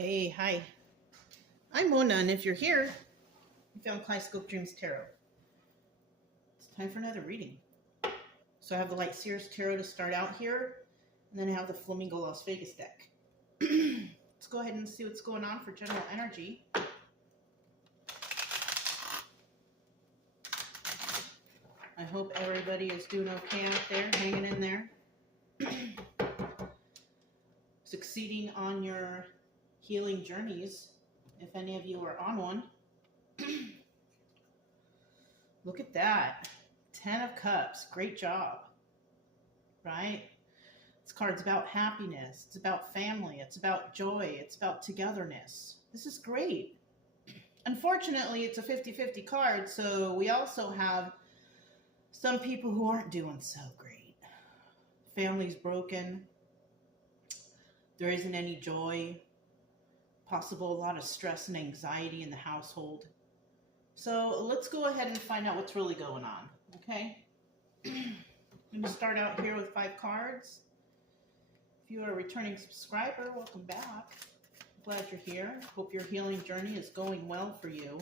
Hey, hi. I'm Mona, and if you're here, you found Kaleidoscope Dreams Tarot. It's time for another reading. So I have the Light Seers Tarot to start out here, and then I have the Flamingo Las Vegas deck. Let's go ahead and see what's going on for general energy. I hope everybody is doing okay out there, hanging in there. Succeeding on your healing journeys, if any of you are on one. Look at that. 10 of Cups. Great job. Right? This card's about happiness. It's about family. It's about joy. It's about togetherness. This is great. Unfortunately, it's a 50-50 card, so we also have some people who aren't doing so great. Family's broken. There isn't any joy. Possible a lot of stress and anxiety in the household. So let's go ahead and find out what's really going on, okay? I'm going to start out here with 5 cards. If you are a returning subscriber, welcome back. Glad you're here. Hope your healing journey is going well for you.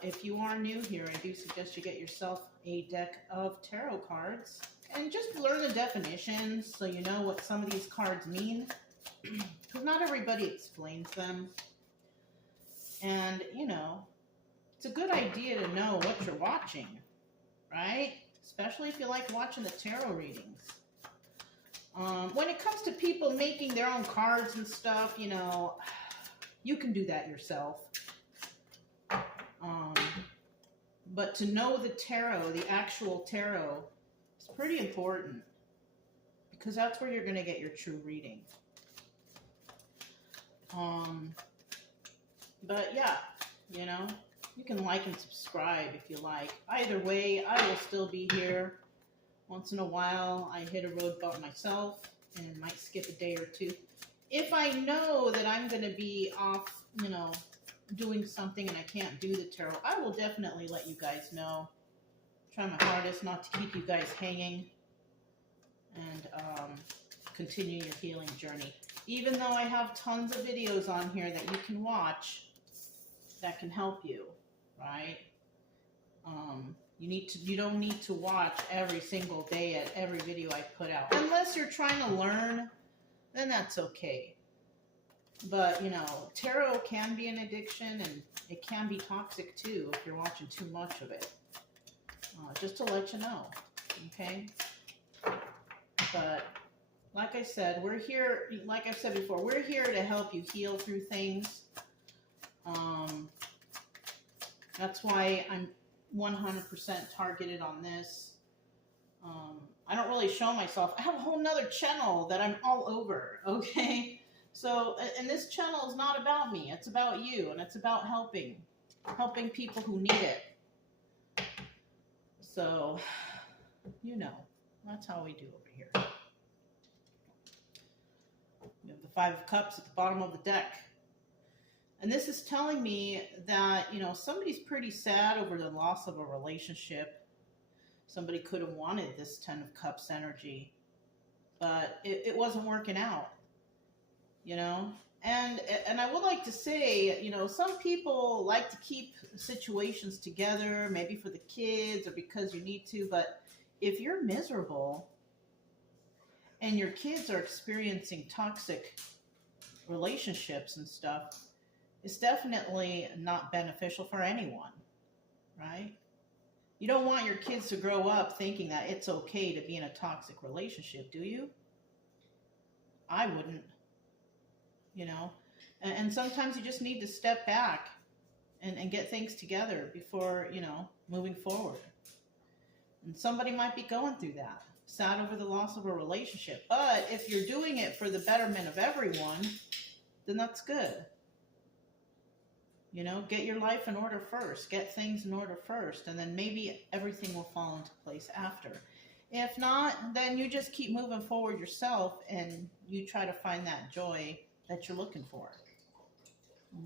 If you are new here, I do suggest you get yourself a deck of tarot cards and just learn the definitions so you know what some of these cards mean. Because not everybody explains them. And, you know, it's a good idea to know what you're watching, right? Especially if you like watching the tarot readings. When it comes to people making their own cards and stuff, you know, you can do that yourself. But to know the tarot, the actual tarot, is pretty important. Because that's where you're going to get your true reading. But yeah, you know, you can like and subscribe if you like. Either way, I will still be here. Once in a while, I hit a road bump myself and might skip a day or two. If I know that I'm going to be off, you know, doing something and I can't do the tarot, I will definitely let you guys know. Try my hardest not to keep you guys hanging and continue your healing journey. Even though I have tons of videos on here that you can watch that can help you, right? You don't need to watch every single day at every video I put out. Unless you're trying to learn, then that's okay. But, you know, tarot can be an addiction and it can be toxic too if you're watching too much of it. Just to let you know, okay? But like I said, we're here, like I've said before, we're here to help you heal through things. That's why I'm 100% targeted on this. I don't really show myself. I have a whole nother channel that I'm all over, okay? So, and this channel is not about me. It's about you, and it's about helping people who need it. So, you know, that's how we do over here. We have the 5 of Cups at the bottom of the deck. And this is telling me that, you know, somebody's pretty sad over the loss of a relationship. Somebody could have wanted this 10 of Cups energy, but it wasn't working out, you know? And I would like to say, you know, some people like to keep situations together, maybe for the kids or because you need to, but if you're miserable and your kids are experiencing toxic relationships and stuff, it's definitely not beneficial for anyone, right? You don't want your kids to grow up thinking that it's okay to be in a toxic relationship, do you? I wouldn't, you know? And sometimes you just need to step back and get things together before, you know, moving forward. And somebody might be going through that, sad over the loss of a relationship. But if you're doing it for the betterment of everyone, then that's good. You know, get your life in order first. Get things in order first. And then maybe everything will fall into place after. If not, then you just keep moving forward yourself and you try to find that joy that you're looking for.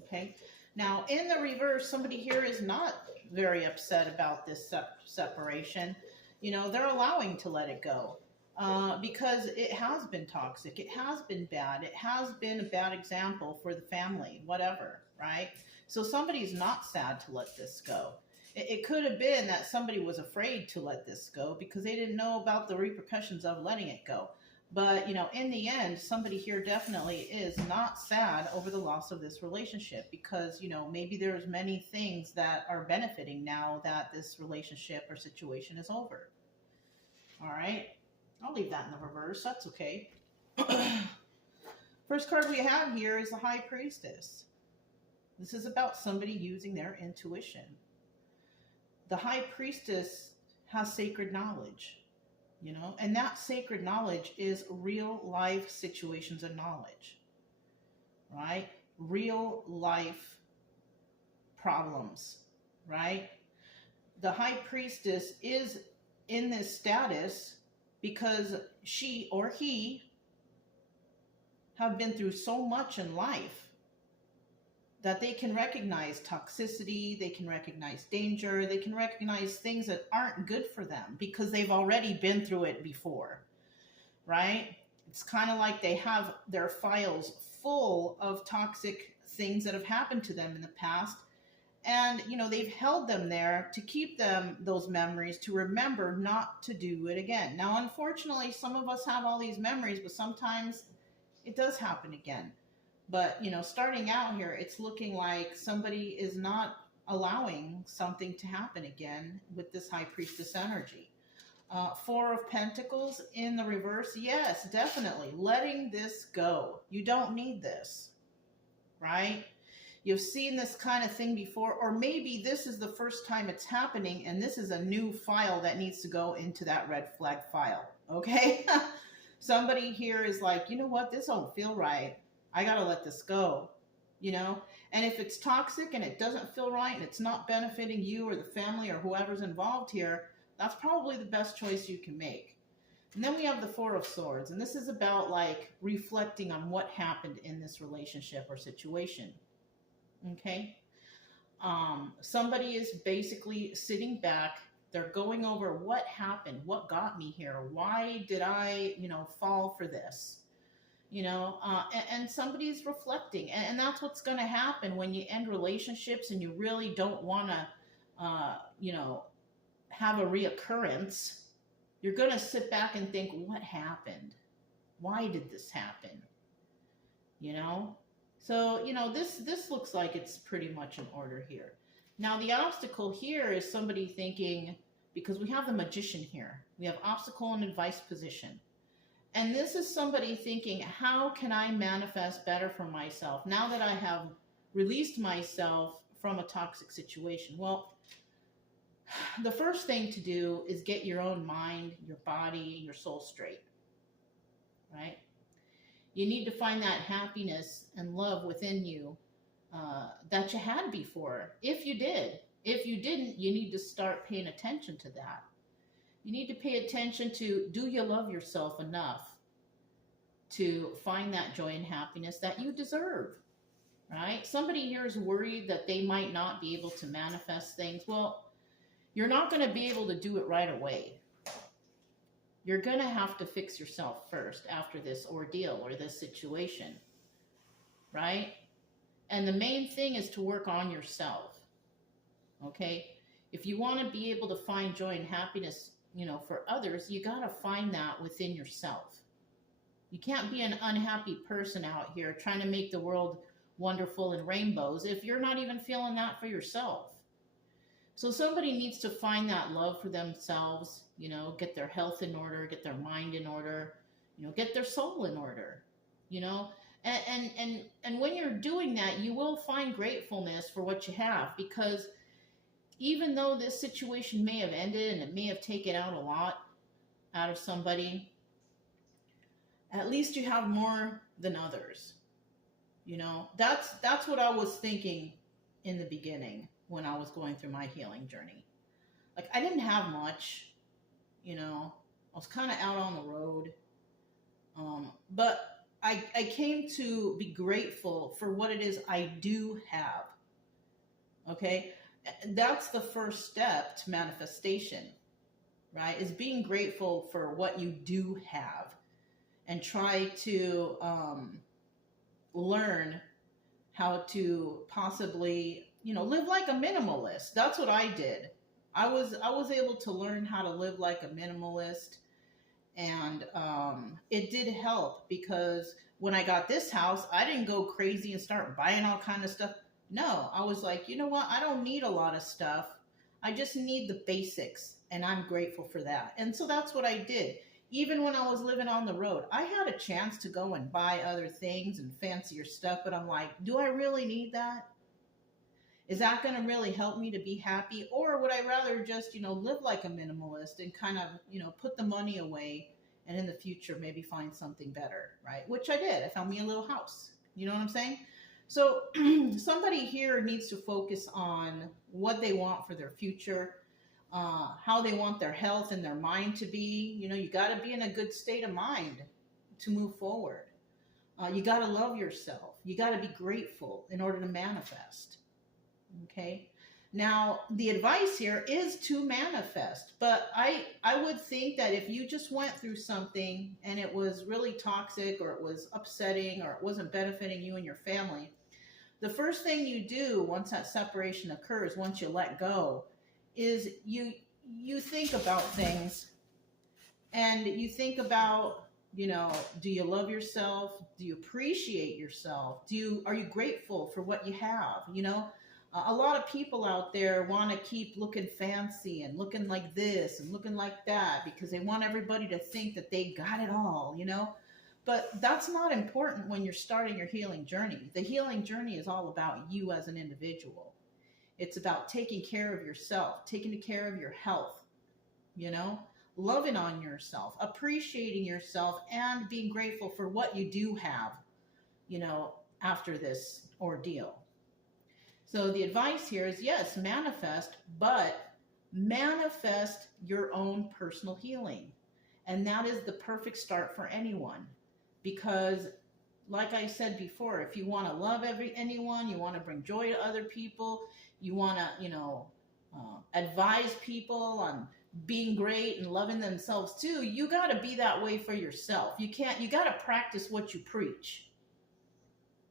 Okay? Now, in the reverse, somebody here is not very upset about this separation. You know, they're allowing to let it go. because it has been toxic. It has been bad. It has been a bad example for the family, whatever, right? So somebody's not sad to let this go. It could have been that somebody was afraid to let this go because they didn't know about the repercussions of letting it go. But, in the end, somebody here definitely is not sad over the loss of this relationship because, maybe there's many things that are benefiting now that this relationship or situation is over. All right. I'll leave that in the reverse. That's okay. First card we have here is the High Priestess. This is about somebody using their intuition. The High Priestess has sacred knowledge. And that sacred knowledge is real life situations and knowledge, right? Real life problems, right? The High Priestess is in this status because she or he have been through so much in life that they can recognize toxicity, they can recognize danger, they can recognize things that aren't good for them because they've already been through it before, right? It's kind of like they have their files full of toxic things that have happened to them in the past. And, they've held them there to keep them those memories, to remember not to do it again. Now, unfortunately, some of us have all these memories, but sometimes it does happen again. But, starting out here, it's looking like somebody is not allowing something to happen again with this High Priestess energy. Four of Pentacles in the reverse. Yes, definitely. Letting this go. You don't need this, right? You've seen this kind of thing before, or maybe this is the first time it's happening and this is a new file that needs to go into that red flag file, okay? Somebody here is like, you know what? This don't feel right. I got to let this go, And if it's toxic and it doesn't feel right and it's not benefiting you or the family or whoever's involved here, that's probably the best choice you can make. And then we have the Four of Swords. And this is about like reflecting on what happened in this relationship or situation. Okay. Somebody is basically sitting back. They're going over what happened, what got me here. Why did I, fall for this? And somebody's reflecting, and that's what's going to happen when you end relationships and you really don't want to, have a reoccurrence. You're going to sit back and think, what happened? Why did this happen? So, this looks like it's pretty much in order here. Now, the obstacle here is somebody thinking, because we have the Magician here, we have obstacle and advice position. And this is somebody thinking, how can I manifest better for myself now that I have released myself from a toxic situation? Well, the first thing to do is get your own mind, your body, your soul straight, right? You need to find that happiness and love within you that you had before, if you did. If you didn't, you need to start paying attention to that. You need to pay attention to, do you love yourself enough to find that joy and happiness that you deserve, right? Somebody here is worried that they might not be able to manifest things. Well, you're not going to be able to do it right away. You're going to have to fix yourself first after this ordeal or this situation, right? And the main thing is to work on yourself, okay? If you want to be able to find joy and happiness, for others, you got to find that within yourself. You can't be an unhappy person out here trying to make the world wonderful and rainbows if you're not even feeling that for yourself. So somebody needs to find that love for themselves, get their health in order, get their mind in order, get their soul in order, and when you're doing that, you will find gratefulness for what you have, because even though this situation may have ended and it may have taken out a lot out of somebody, at least you have more than others. That's what I was thinking in the beginning when I was going through my healing journey. Like, I didn't have much, I was kind of out on the road. But I came to be grateful for what it is I do have. Okay? That's the first step to manifestation. right? Is being grateful for what you do have and try to learn how to possibly, live like a minimalist. That's what I did. I was able to learn how to live like a minimalist, and it did help because when I got this house, I didn't go crazy and start buying all kind of stuff. No, I was like, you know what? I don't need a lot of stuff. I just need the basics, and I'm grateful for that. And so that's what I did. Even when I was living on the road, I had a chance to go and buy other things and fancier stuff, but I'm like, do I really need that? Is that going to really help me to be happy? Or would I rather just, live like a minimalist and kind of, put the money away and in the future maybe find something better, right? Which I did. I found me a little house. You know what I'm saying? So somebody here needs to focus on what they want for their future, how they want their health and their mind to be. You got to be in a good state of mind to move forward. You got to love yourself. You got to be grateful in order to manifest. Okay. Now, the advice here is to manifest, but I would think that if you just went through something and it was really toxic or it was upsetting or it wasn't benefiting you and your family, the first thing you do once that separation occurs, once you let go, is you think about things, and you think about, do you love yourself? Do you appreciate yourself? Are you grateful for what you have? A lot of people out there want to keep looking fancy and looking like this and looking like that because they want everybody to think that they got it all, But that's not important when you're starting your healing journey. The healing journey is all about you as an individual. It's about taking care of yourself, taking care of your health, loving on yourself, appreciating yourself, and being grateful for what you do have, after this ordeal. So the advice here is, yes, manifest, but manifest your own personal healing. And that is the perfect start for anyone. Because, like I said before, if you want to love anyone, you want to bring joy to other people, you want to, advise people on being great and loving themselves too, you got to be that way for yourself. You got to practice what you preach.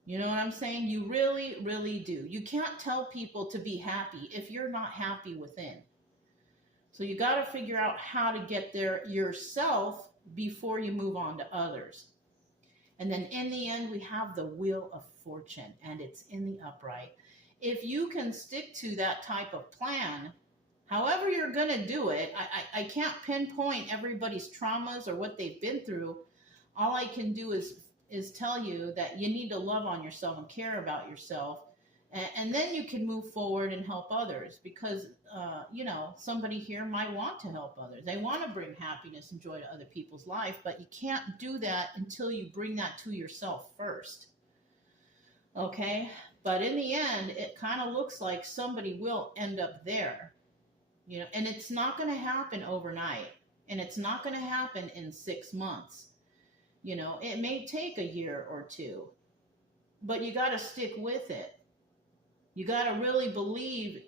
You know what I'm saying? You really, really do. You can't tell people to be happy if you're not happy within. So you got to figure out how to get there yourself before you move on to others. And then in the end, we have the Wheel of Fortune, and it's in the upright. If you can stick to that type of plan, however you're going to do it, I can't pinpoint everybody's traumas or what they've been through. All I can do is tell you that you need to love on yourself and care about yourself. And then you can move forward and help others because, somebody here might want to help others. They want to bring happiness and joy to other people's life, but you can't do that until you bring that to yourself first. Okay? But in the end, it kind of looks like somebody will end up there, and it's not going to happen overnight, and it's not going to happen in 6 months. It may take a year or two, but you got to stick with it. You got to really believe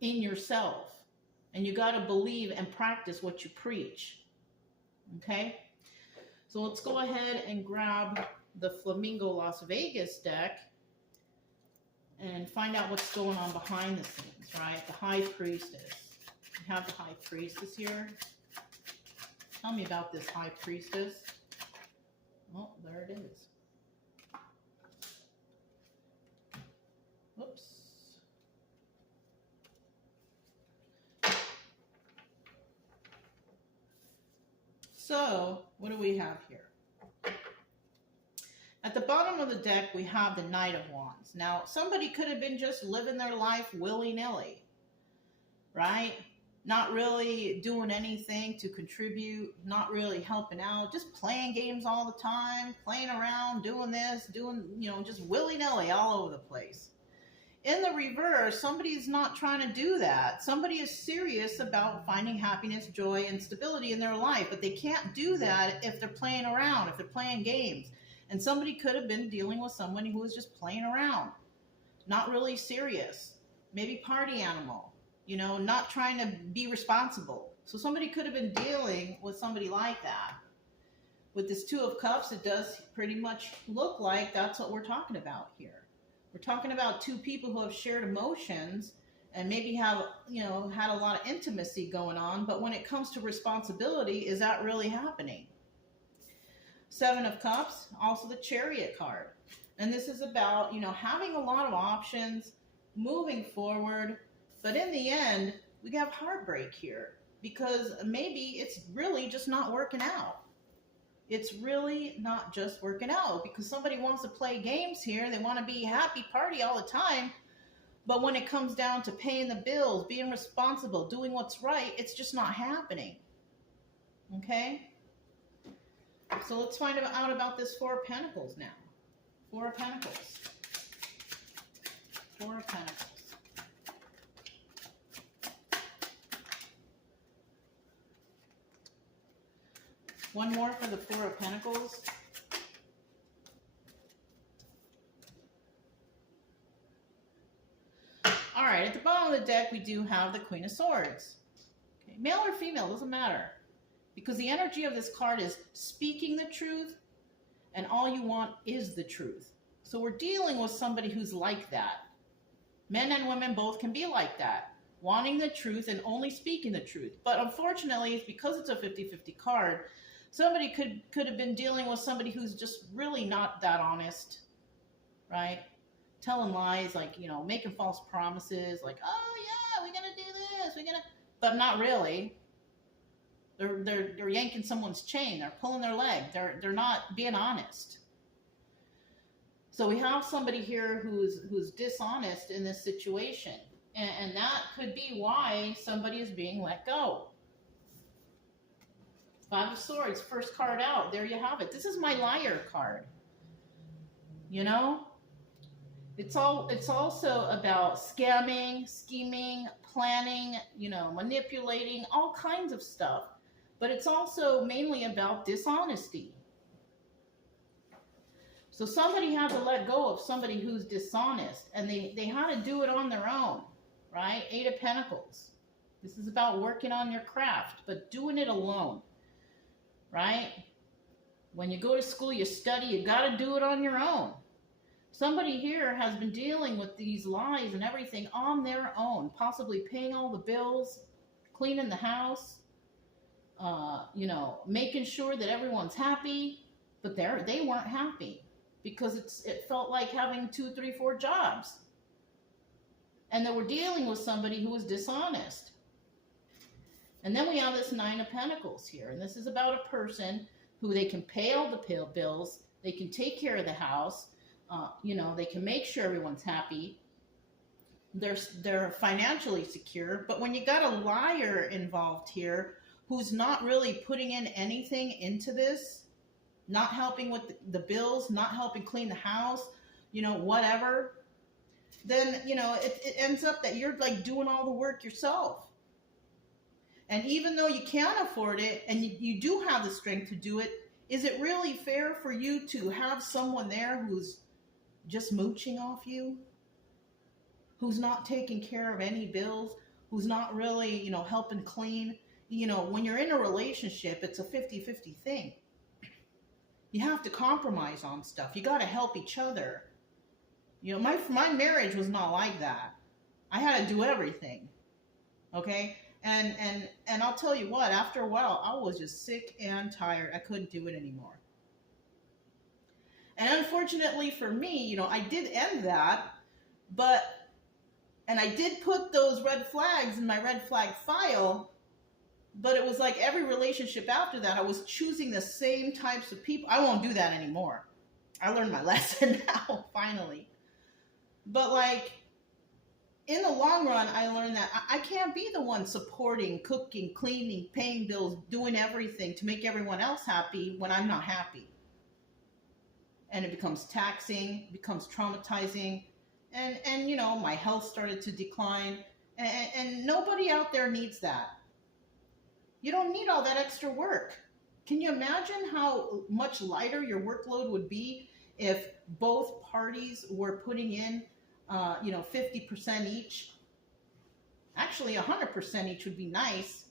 in yourself, and you got to believe and practice what you preach. Okay? So let's go ahead and grab the Flamingo Las Vegas deck and find out what's going on behind the scenes, right? The High Priestess. We have the High Priestess here. Tell me about this High Priestess. Oh, there it is. Whoops. So, what do we have here? At the bottom of the deck, we have the Knight of Wands. Now, somebody could have been just living their life willy-nilly, right? Not really doing anything to contribute, not really helping out, just playing games all the time, playing around, doing this, just willy-nilly all over the place. In the reverse, somebody's not trying to do that. Somebody is serious about finding happiness, joy, and stability in their life, but they can't do that if they're playing around, if they're playing games. And somebody could have been dealing with someone who was just playing around, not really serious, maybe party animal. Not trying to be responsible. So somebody could have been dealing with somebody like that. With this Two of Cups, it does pretty much look like that's what we're talking about here. We're talking about two people who have shared emotions and maybe have, had a lot of intimacy going on, but when it comes to responsibility, is that really happening? Seven of Cups, also the Chariot card. And this is about, having a lot of options, moving forward, but in the end, we have heartbreak here because maybe it's really just not working out. It's really not just working out because somebody wants to play games here. They want to be happy, party all the time. But when it comes down to paying the bills, being responsible, doing what's right, it's just not happening. Okay? So let's find out about this Four of Pentacles now. Four of Pentacles. Four of Pentacles. One more for the Four of Pentacles. All right, at the bottom of the deck, we do have the Queen of Swords. Okay, male or female, doesn't matter. Because the energy of this card is speaking the truth, and all you want is the truth. So we're dealing with somebody who's like that. Men and women both can be like that, wanting the truth and only speaking the truth. But unfortunately, it's because it's a 50-50 card, somebody could have been dealing with somebody who's just really not that honest, right? Telling lies, like, making false promises, like, oh yeah, we're gonna do this, but not really. They're yanking someone's chain, they're pulling their leg, they're not being honest. So we have somebody here who's dishonest in this situation, and that could be why somebody is being let go. Five of Swords, first card out. There you have it. This is my liar card. It's also about scamming, scheming, planning, manipulating, all kinds of stuff. But it's also mainly about dishonesty. So somebody had to let go of somebody who's dishonest, and they had to do it on their own, right? Eight of Pentacles. This is about working on your craft, but doing it alone. Right? When you go to school, you study, you got to do it on your own. Somebody here has been dealing with these lies and everything on their own, possibly paying all the bills, cleaning the house, making sure that everyone's happy, but they weren't happy because it felt like having 2, 3, 4 jobs. And they were dealing with somebody who was dishonest. And then we have this Nine of Pentacles here. And this is about a person who they can pay all the bills. They can take care of the house. They can make sure everyone's happy. They're financially secure. But when you got a liar involved here who's not really putting in anything into this, not helping with the bills, not helping clean the house, whatever, then, it ends up that you're like doing all the work yourself. And even though you can't afford it and you do have the strength to do it, is it really fair for you to have someone there who's just mooching off you? Who's not taking care of any bills? Who's not really, helping clean? When you're in a relationship, it's a 50-50 thing. You have to compromise on stuff. You got to help each other. My marriage was not like that. I had to do everything. Okay? And I'll tell you what, after a while, I was just sick and tired. I couldn't do it anymore. And unfortunately for me, I did end that, and I did put those red flags in my red flag file, but it was like every relationship after that, I was choosing the same types of people. I won't do that anymore. I learned my lesson now, finally. But in the long run, I learned that I can't be the one supporting, cooking, cleaning, paying bills, doing everything to make everyone else happy when I'm not happy. And it becomes taxing, becomes traumatizing, and my health started to decline, and nobody out there needs that. You don't need all that extra work. Can you imagine how much lighter your workload would be if both parties were putting in 50% each? Actually, 100% each would be nice.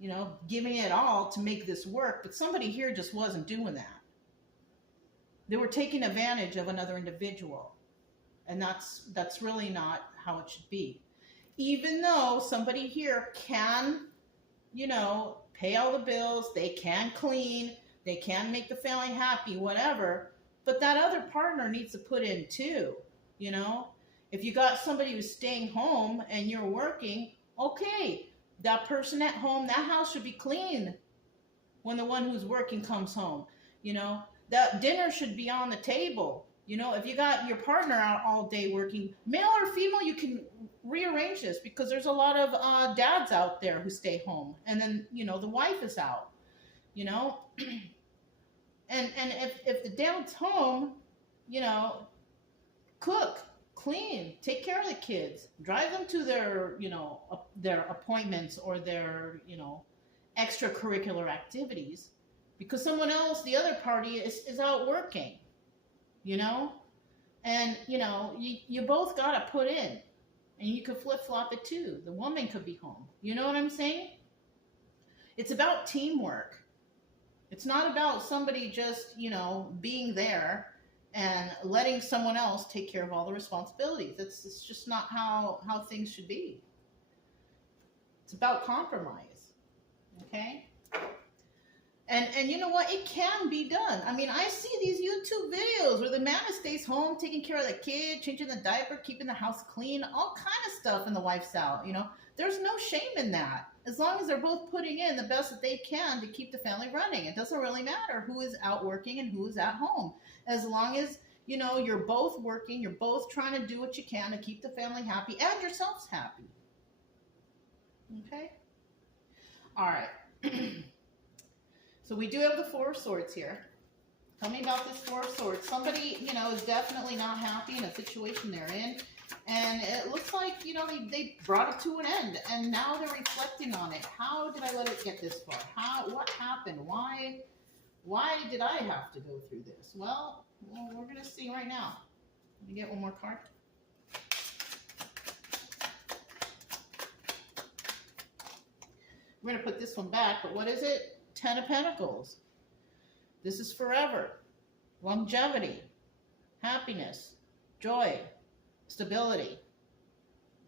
giving it all to make this work, but somebody here just wasn't doing that. They were taking advantage of another individual. And that's really not how it should be. Even though somebody here can, pay all the bills, they can clean, they can make the family happy, whatever, but that other partner needs to put in too, If you got somebody who's staying home and you're working, okay, that person at home, that house should be clean when the one who's working comes home. That dinner should be on the table. If you got your partner out all day working, male or female, you can rearrange this, because there's a lot of dads out there who stay home, and then the wife is out. And if the dad's home, cook, clean, take care of the kids, drive them to their appointments or their extracurricular activities, because someone else, the other party, is out working. And you both got to put in, and you could flip-flop it too. The woman could be home. You know what I'm saying? It's about teamwork. It's not about somebody just, being there and letting someone else take care of all the responsibilities. It's just not how things should be. It's about compromise. Okay? And you know what? It can be done. I mean, I see these YouTube videos where the man stays home, taking care of the kid, changing the diaper, keeping the house clean, all kind of stuff, and the wife's out, There's no shame in that. As long as they're both putting in the best that they can to keep the family running. It doesn't really matter who is out working and who is at home. As long as, you're both working, you're both trying to do what you can to keep the family happy and yourselves happy. Okay? All right. So we do have the Four of Swords here. Tell me about this Four of Swords. Somebody, is definitely not happy in a situation they're in. And it looks like, they brought it to an end. And now they're reflecting on it. How did I let it get this far? What happened? Why did I have to go through this? Well, we're going to see right now. Let me get one more card. We're going to put this one back, but what is it? 10 of Pentacles. This is forever. Longevity. Happiness. Joy. Stability.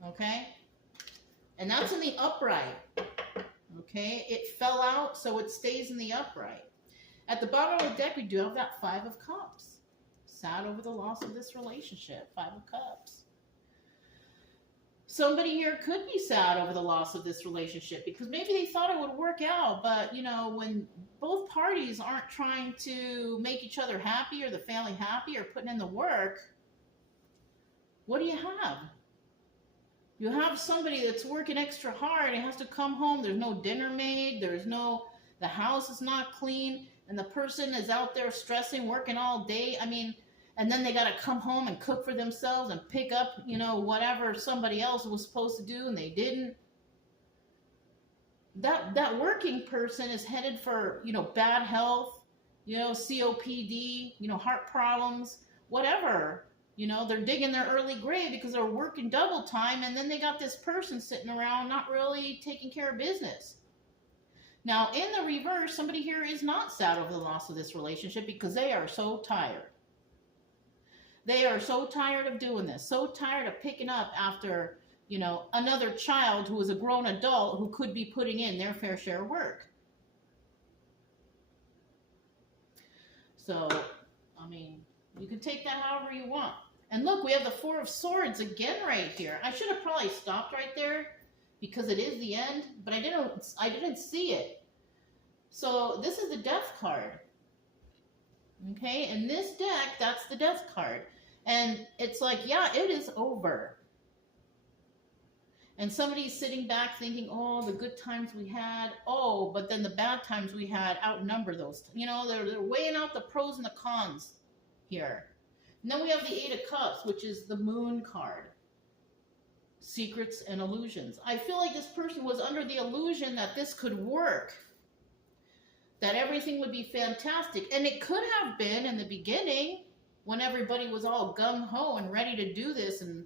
Okay? And that's in the upright. Okay? It fell out, so it stays in the upright. At the bottom of the deck, we do have that Five of Cups. Sad over the loss of this relationship. Five of Cups. Somebody here could be sad over the loss of this relationship because maybe they thought it would work out, but, when both parties aren't trying to make each other happy or the family happy or putting in the work, what do you have? You have somebody that's working extra hard and has to come home. There's no dinner made. The house is not clean, and the person is out there stressing, working all day. And then they got to come home and cook for themselves and pick up, whatever somebody else was supposed to do and they didn't. That working person is headed for, bad health, COPD, heart problems, whatever. They're digging their early grave because they're working double time, and then they got this person sitting around not really taking care of business. Now, in the reverse, somebody here is not sad over the loss of this relationship because they are so tired. They are so tired of doing this, so tired of picking up after, another child who is a grown adult who could be putting in their fair share of work. So, you can take that however you want. And look, we have the Four of Swords again right here. I should have probably stopped right there because it is the end, but I didn't see it. So this is the Death card. Okay, in this deck, that's the Death card. And it's like, yeah, it is over. And somebody's sitting back thinking, oh, the good times we had. Oh, but then the bad times we had outnumber those. They're weighing out the pros and the cons here. And then we have the Eight of Cups, which is the Moon card. Secrets and illusions. I feel like this person was under the illusion that this could work. That everything would be fantastic. And it could have been in the beginning when everybody was all gung-ho and ready to do this and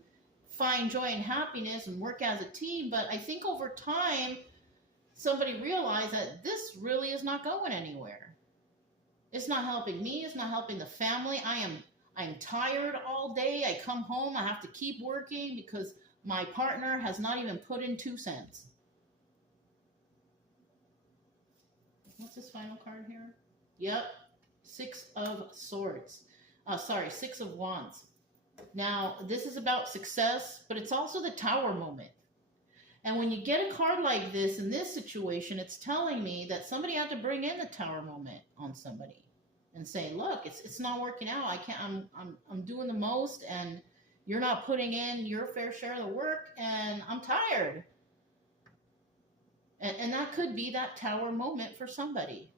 find joy and happiness and work as a team. But I think over time, somebody realize that this really is not going anywhere. It's not helping me. It's not helping the family. I'm tired all day. I come home. I have to keep working because my partner has not even put in 2 cents. What's this final card here? Yep. 6 of Swords. Sorry, 6 of Wands. Now, this is about success, but it's also the Tower moment. And when you get a card like this in this situation, it's telling me that somebody had to bring in the Tower moment on somebody and say, look, it's not working out. I'm doing the most, and you're not putting in your fair share of the work, and I'm tired. And that could be that Tower moment for somebody.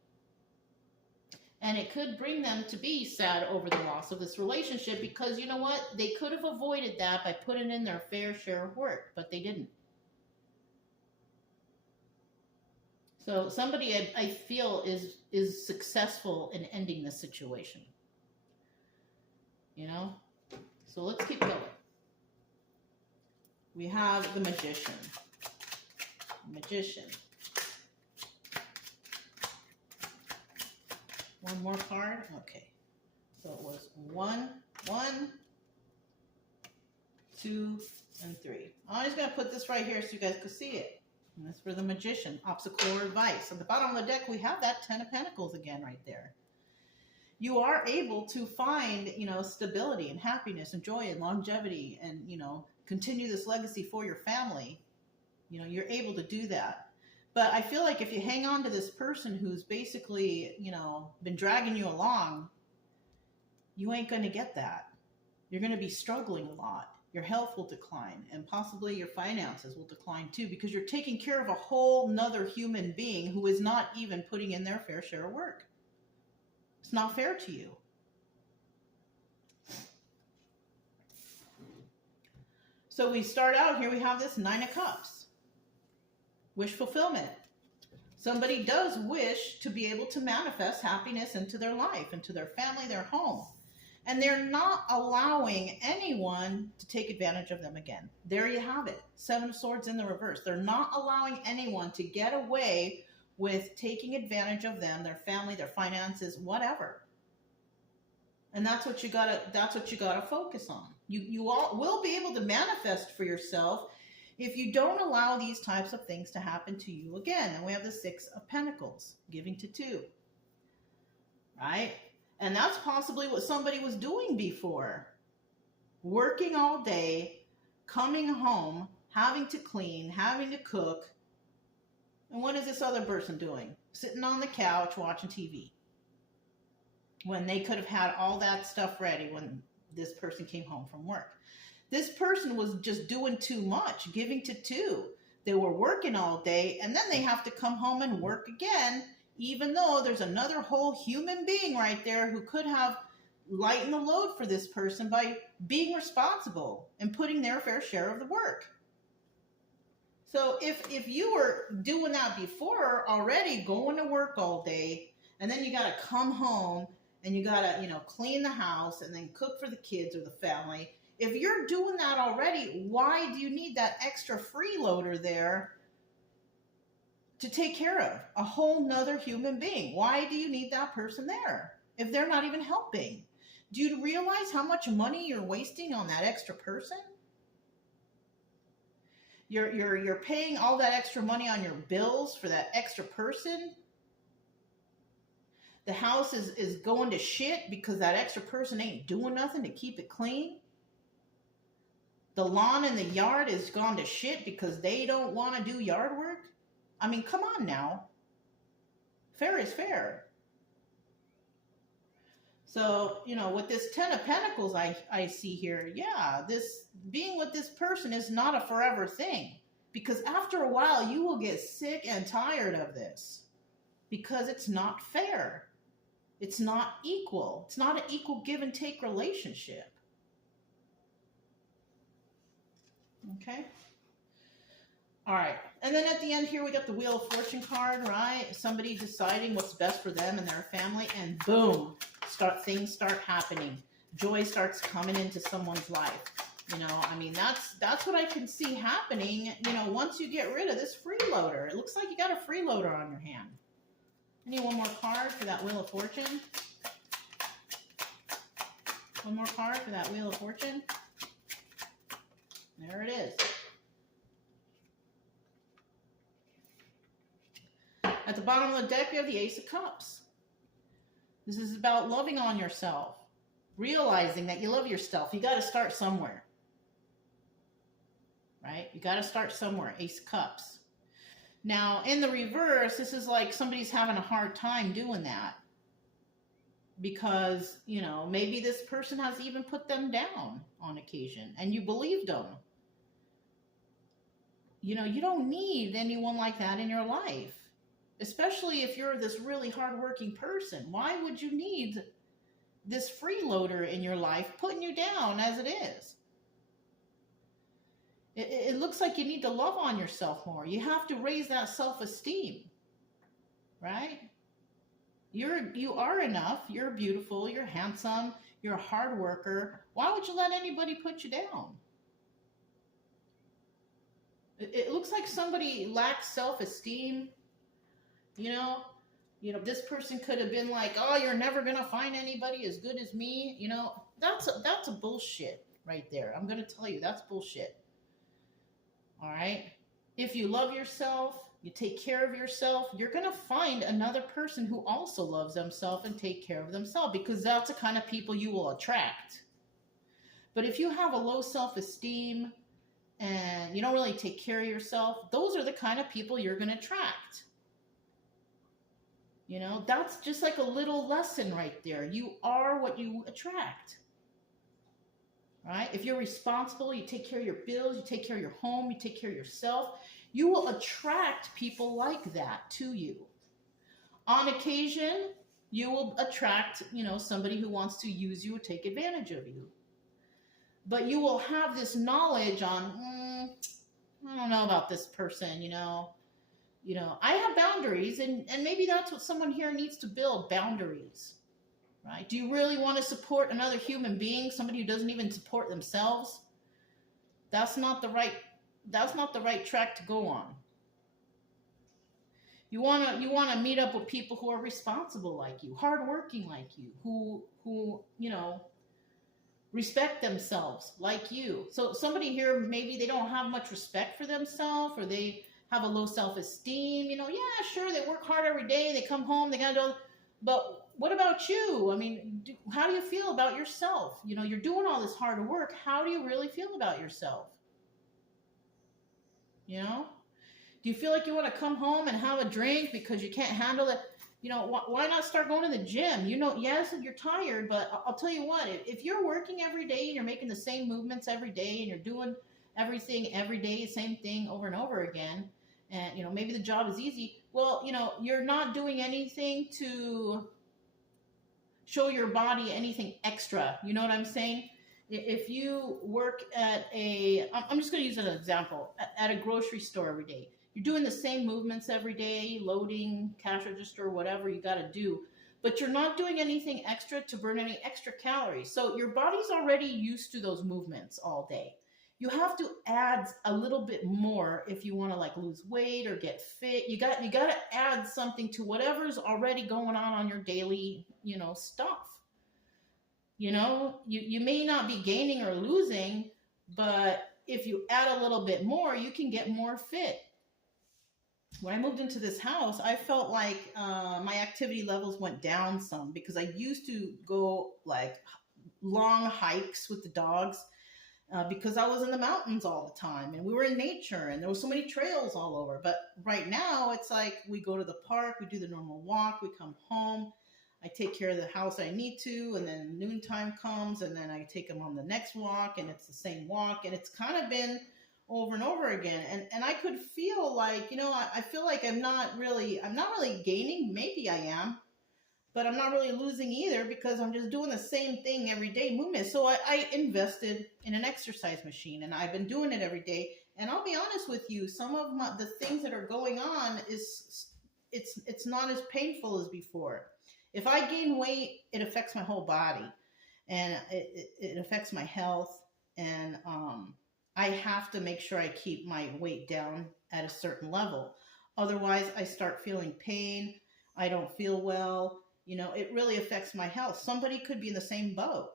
And it could bring them to be sad over the loss of this relationship because, you know what? They could have avoided that by putting in their fair share of work, but they didn't. So somebody I feel is successful in ending this situation. You know? So let's keep going. We have the Magician. Magician. One more card. Okay. So it was 1, 2, and 3. I'm just going to put this right here so you guys can see it. And that's for the Magician. Obstacle or advice. At the bottom of the deck, we have that 10 of Pentacles again right there. You are able to find, you know, stability and happiness and joy and longevity and, you know, continue this legacy for your family. You know, you're able to do that. But I feel like if you hang on to this person who's basically, you know, been dragging you along, you ain't going to get that. You're going to be struggling a lot. Your health will decline, and possibly your finances will decline too, because you're taking care of a whole nother human being who is not even putting in their fair share of work. It's not fair to you. So we start out here, we have this 9 of Cups. Wish fulfillment. Somebody does wish to be able to manifest happiness into their life, into their family, their home. And they're not allowing anyone to take advantage of them again. There you have it. 7 of Swords in the reverse. They're not allowing anyone to get away with taking advantage of them, their family, their finances, whatever. And that's what you gotta focus on. You all will be able to manifest for yourself if you don't allow these types of things to happen to you again. And we have the 6 of Pentacles, giving to 2. Right? And that's possibly what somebody was doing before. Working all day, coming home, having to clean, having to cook. And what is this other person doing? Sitting on the couch watching TV. When they could have had all that stuff ready when this person came home from work. This person was just doing too much, giving to 2. They were working all day, and then they have to come home and work again, even though there's another whole human being right there who could have lightened the load for this person by being responsible and putting their fair share of the work. So if you were doing that before already, going to work all day, and then you got to come home and you got to, you know, clean the house and then cook for the kids or the family. If you're doing that already, why do you need that extra freeloader there to take care of a whole nother human being? Why do you need that person there if they're not even helping? Do you realize how much money you're wasting on that extra person? You're paying all that extra money on your bills for that extra person. The house is going to shit because that extra person ain't doing nothing to keep it clean. The lawn in the yard is gone to shit because they don't want to do yard work. I mean, come on now. Fair is fair. So, you know, with this 10 of Pentacles I see here, yeah, this being with this person is not a forever thing. Because after a while, you will get sick and tired of this. Because it's not fair. It's not equal. It's not an equal give and take relationship. Okay? All right. And then at the end here, we got the Wheel of Fortune card, right? Somebody deciding what's best for them and their family. And boom, things start happening. Joy starts coming into someone's life. You know, I mean, that's what I can see happening, you know, once you get rid of this freeloader. It looks like you got a freeloader on your hand. I need one more card for that Wheel of Fortune. One more card for that Wheel of Fortune. There it is. At the bottom of the deck, we have the Ace of Cups. This is about loving on yourself. Realizing that you love yourself. You got to start somewhere. Right? You got to start somewhere. Ace of Cups. Now, in the reverse, this is like somebody's having a hard time doing that. Because, you know, maybe this person has even put them down on occasion. And you believed them. You know, you don't need anyone like that in your life. Especially if you're this really hardworking person. Why would you need this freeloader in your life putting you down as it is? It looks like you need to love on yourself more. You have to raise that self-esteem, right? You are enough. You're beautiful. You're handsome. You're a hard worker. Why would you let anybody put you down? It looks like somebody lacks self-esteem. You know, this person could have been like, oh, you're never going to find anybody as good as me. You know, that's a bullshit right there. I'm going to tell you, that's bullshit. All right. If you love yourself, you take care of yourself, you're going to find another person who also loves themselves and take care of themselves, because that's the kind of people you will attract. But if you have a low self-esteem and you don't really take care of yourself, those are the kind of people you're going to attract. You know, that's just like a little lesson right there. You are what you attract. Right? If you're responsible, you take care of your bills, you take care of your home, you take care of yourself, you will attract people like that to you. On occasion, you will attract, you know, somebody who wants to use you or take advantage of you. But you will have this knowledge on, I don't know about this person, you know, I have boundaries, and maybe that's what someone here needs to build, boundaries. Right? Do you really want to support another human being, somebody who doesn't even support themselves? That's not the right track to go on. You want to meet up with people who are responsible like you, hardworking like you, who you know, respect themselves like you. So somebody here, maybe they don't have much respect for themselves, or they have a low self-esteem. You know, yeah, sure, they work hard every day, they come home, they gotta do, but what about you? I mean, how do you feel about yourself? You know, you're doing all this hard work. How do you really feel about yourself? You know, do you feel like you want to come home and have a drink because you can't handle it? You know, why not start going to the gym? You know, yes, you're tired, but I'll tell you what, if you're working every day and you're making the same movements every day and you're doing everything every day, same thing over and over again, and, you know, maybe the job is easy. Well, you know, you're not doing anything to show your body anything extra. You know what I'm saying? If you work at I'm just going to use an example, at a grocery store every day, you're doing the same movements every day, loading, cash register, whatever you got to do, but you're not doing anything extra to burn any extra calories. So your body's already used to those movements all day. You have to add a little bit more if you want to like lose weight or get fit. You got to add something to whatever's already going on your daily, you know, stuff. You know, you may not be gaining or losing, but if you add a little bit more, you can get more fit. When I moved into this house, I felt like my activity levels went down some, because I used to go like long hikes with the dogs. Because I was in the mountains all the time, and we were in nature, and there were so many trails all over. But right now, it's like we go to the park, we do the normal walk, we come home, I take care of the house I need to, and then noontime comes, and then I take them on the next walk, and it's the same walk, and it's kind of been over and over again. And I could feel like, you know, I feel like I'm not really gaining. Maybe I am, but I'm not really losing either, because I'm just doing the same thing every day, movement. So I invested in an exercise machine, and I've been doing it every day. And I'll be honest with you, some of the things that are going on it's not as painful as before. If I gain weight, it affects my whole body, and it affects my health. and I have to make sure I keep my weight down at a certain level. Otherwise, I start feeling pain. I don't feel well. It really affects my health. Somebody could be in the same boat.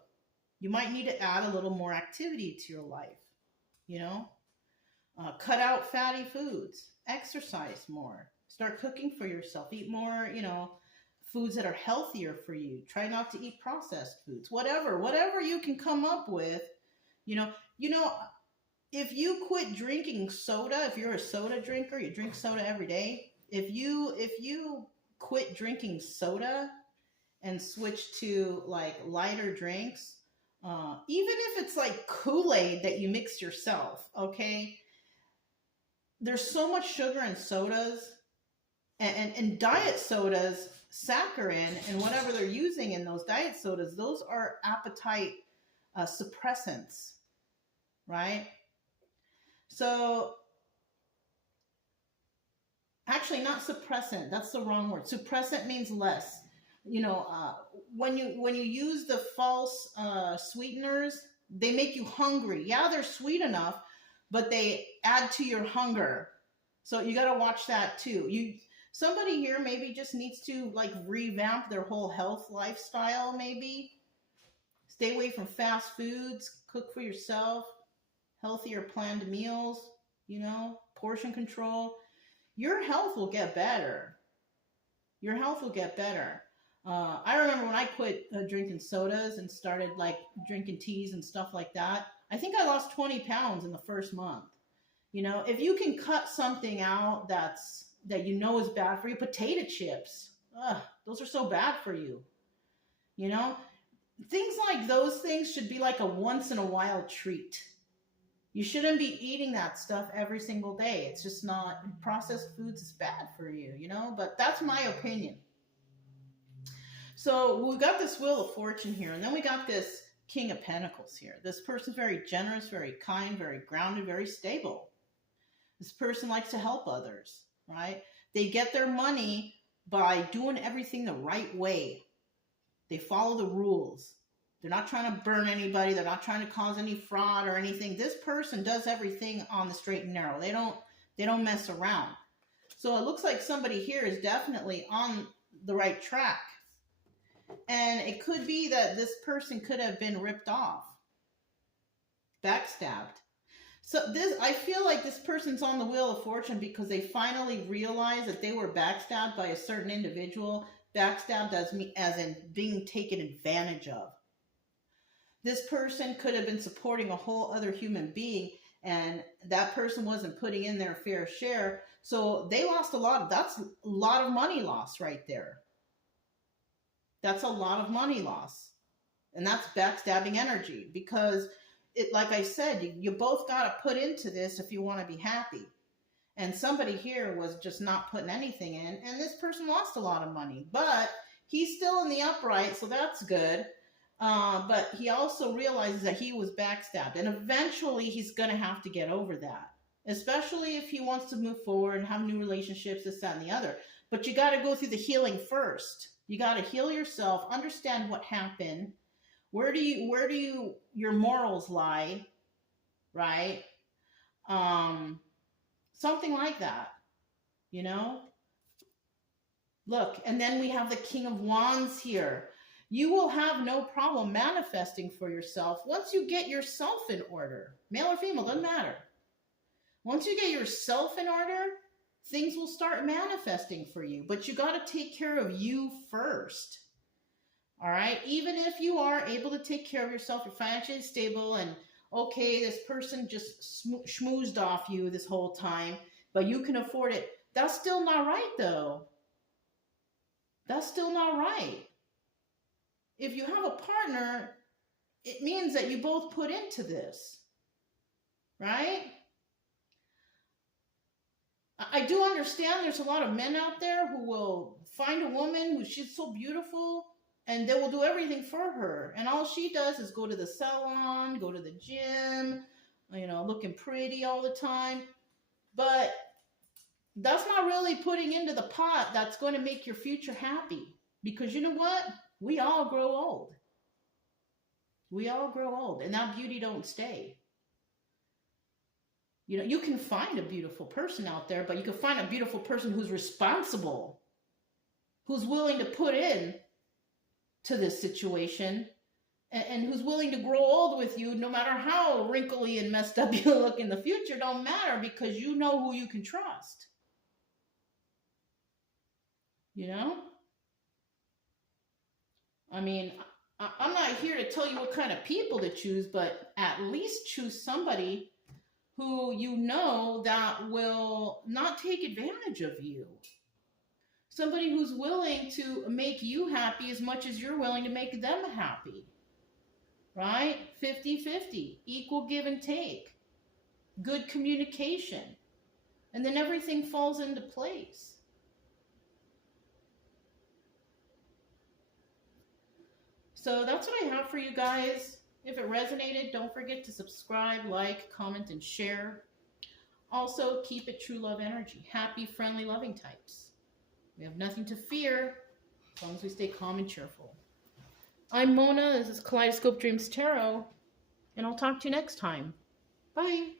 You might need to add a little more activity to your life, you know? Cut out fatty foods, exercise more, start cooking for yourself, eat more, foods that are healthier for you. Try not to eat processed foods, whatever you can come up with, you know, if you quit drinking soda, if you're a soda drinker, you drink soda every day. If you quit drinking soda and switch to like lighter drinks, even if it's like Kool-Aid that you mix yourself, okay? There's so much sugar in sodas, and diet sodas, saccharin, and whatever they're using in those diet sodas, those are appetite suppressants, right? So, actually, not suppressant. That's the wrong word. Suppressant means less. When you use the false sweeteners, they make you hungry. Yeah, they're sweet enough, but they add to your hunger. So you got to watch that too. Somebody here maybe just needs to like revamp their whole health lifestyle. Maybe stay away from fast foods. Cook for yourself. Healthier planned meals. Portion control. Your health will get better. Your health will get better. I remember when I quit drinking sodas and started like drinking teas and stuff like that. I think I lost 20 pounds in the first month. If you can cut something out that is bad for you, potato chips, those are so bad for you. Things like those things should be like a once in a while treat. You shouldn't be eating that stuff every single day. It's just not, processed foods is bad for you, but that's my opinion. So we got this Wheel of Fortune here, and then we got this King of Pentacles here. This person's very generous, very kind, very grounded, very stable. This person likes to help others, right? They get their money by doing everything the right way. They follow the rules. They're not trying to burn anybody. They're not trying to cause any fraud or anything. This person does everything on the straight and narrow. They don't mess around. So it looks like somebody here is definitely on the right track. And it could be that this person could have been ripped off, backstabbed. So I feel like this person's on the Wheel of Fortune because they finally realized that they were backstabbed by a certain individual. Backstabbed as in being taken advantage of. This person could have been supporting a whole other human being, and that person wasn't putting in their fair share. So they lost a lot. That's a lot of money loss right there. That's a lot of money loss. And that's backstabbing energy because, like I said, you both got to put into this if you want to be happy. And somebody here was just not putting anything in, and this person lost a lot of money. But he's still in the upright, so that's good. But he also realizes that he was backstabbed, and eventually he's going to have to get over that, especially if he wants to move forward and have new relationships, this, that, and the other. But you got to go through the healing first. You got to heal yourself, understand what happened. Where do your morals lie, right? Something like that, Look, and then we have the King of Wands here. You will have no problem manifesting for yourself once you get yourself in order. Male or female, doesn't matter. Once you get yourself in order, things will start manifesting for you. But you got to take care of you first. All right? Even if you are able to take care of yourself, you're financially stable, and okay, this person just schmoozed off you this whole time, but you can afford it. That's still not right, though. That's still not right. If you have a partner, it means that you both put into this, right? I do understand there's a lot of men out there who will find a woman who she's so beautiful and they will do everything for her. And all she does is go to the salon, go to the gym, looking pretty all the time. But that's not really putting into the pot that's going to make your future happy. Because you know what? We all grow old. We all grow old, and that beauty don't stay. You know, you can find a beautiful person out there, but you can find a beautiful person who's responsible, who's willing to put in to this situation, and who's willing to grow old with you, no matter how wrinkly and messed up you look in the future. Don't matter, because you know who you can trust. You know? I mean, I'm not here to tell you what kind of people to choose, but at least choose somebody who you know that will not take advantage of you. Somebody who's willing to make you happy as much as you're willing to make them happy. Right? 50-50, equal give and take, good communication, and then everything falls into place. So that's what I have for you guys. If it resonated, don't forget to subscribe, like, comment, and share. Also, keep it true love energy. Happy, friendly, loving types. We have nothing to fear as long as we stay calm and cheerful. I'm Mona. This is Kaleidoscope Dreams Tarot, and I'll talk to you next time. Bye.